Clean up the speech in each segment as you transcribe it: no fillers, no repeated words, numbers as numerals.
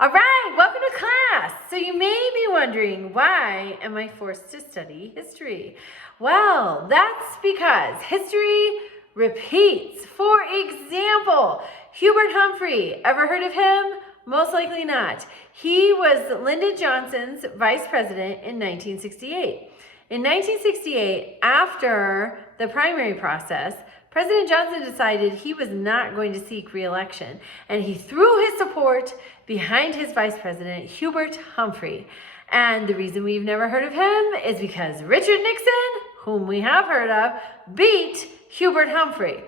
All right, welcome to class. So you may be wondering, why am I forced to study history? Well, that's because history repeats. For example, Hubert Humphrey, ever heard of him? Most likely not. He was Lyndon Johnson's vice president in 1968. In 1968, after the primary process, President Johnson decided he was not going to seek re-election, and he threw his support behind his vice president, Hubert Humphrey. And the reason we've never heard of him is because Richard Nixon, whom we have heard of, beat Hubert Humphrey.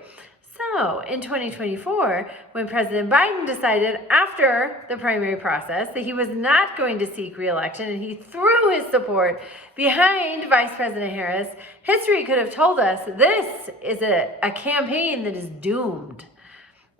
So in 2024, when President Biden decided after the primary process that he was not going to seek re-election and he threw his support behind Vice President Harris, history could have told us this is a campaign that is doomed.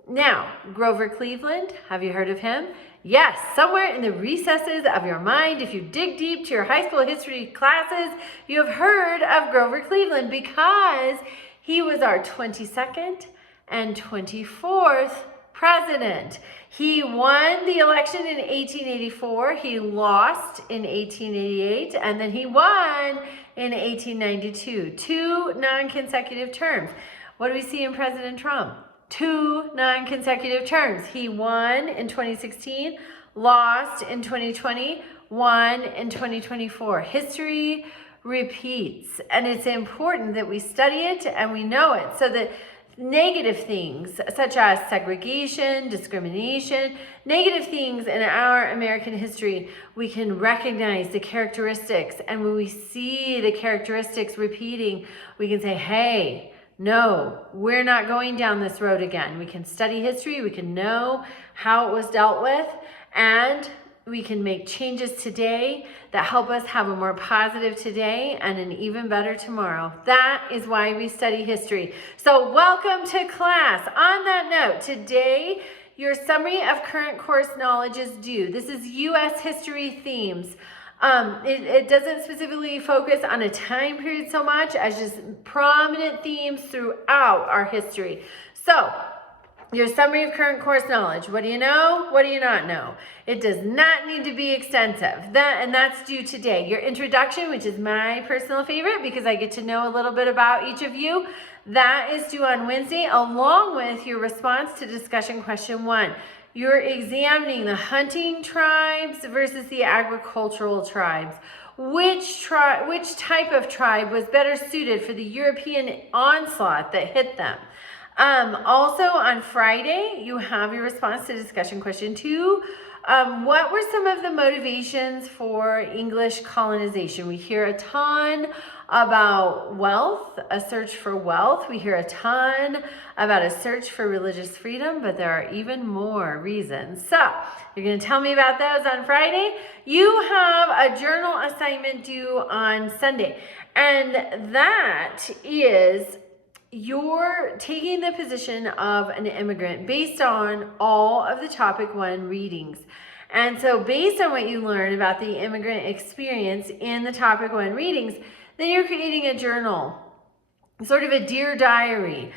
Now, Grover Cleveland, have you heard of him? Yes, somewhere in the recesses of your mind, if you dig deep to your high school history classes, you have heard of Grover Cleveland because he was our 22nd and 24th president. He won the election in 1884, he lost in 1888, and then he won in 1892. 2 non-consecutive terms. What do we see in President Trump? 2 non-consecutive terms. He won in 2016, lost in 2020, won in 2024. History repeats, and it's important that we study it and we know it so that negative things such as segregation, discrimination, negative things in our American history, we can recognize the characteristics, and when we see the characteristics repeating, we can say, hey, no, we're not going down this road again. We can study history, we can know how it was dealt with, and we can make changes today that help us have a more positive today and an even better tomorrow. That is why we study history. So welcome to class. On that note, today your summary of current course knowledge is due. This is U.S. history themes. It doesn't specifically focus on a time period so much as just prominent themes throughout our history. So, your summary of current course knowledge. What do you know? What do you not know? It does not need to be extensive. And that's due today. Your introduction, which is my personal favorite because I get to know a little bit about each of you, that is due on Wednesday, along with your response to discussion question 1. You're examining the hunting tribes versus the agricultural tribes. Which type of tribe was better suited for the European onslaught that hit them? Also on Friday, you have your response to discussion question 2. What were some of the motivations for English colonization? We hear a ton about wealth, a search for wealth. We hear a ton about a search for religious freedom, but there are even more reasons. So you're going to tell me about those on Friday. You have a journal assignment due on Sunday, and that is you're taking the position of an immigrant based on all of the topic 1 readings. And so based on what you learn about the immigrant experience in the topic 1 readings, then you're creating a journal, sort of a Dear Diary.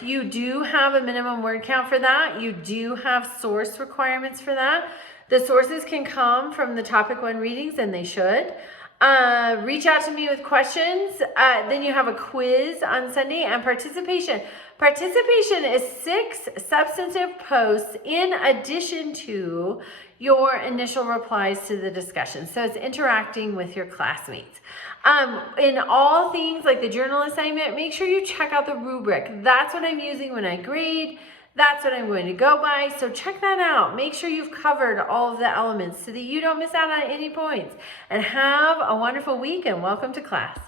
You do have a minimum word count for that. You do have source requirements for that. The sources can come from the topic 1 readings, and they should. Reach out to me with questions. Then you have a quiz on Sunday, and participation. Participation is 6 substantive posts in addition to your initial replies to the discussion. So it's interacting with your classmates. In all things like the journal assignment, make sure you check out the rubric. That's what I'm using when I grade. That's what I'm going to go by. So check that out. Make sure you've covered all of the elements so that you don't miss out on any points. And have a wonderful week, and welcome to class.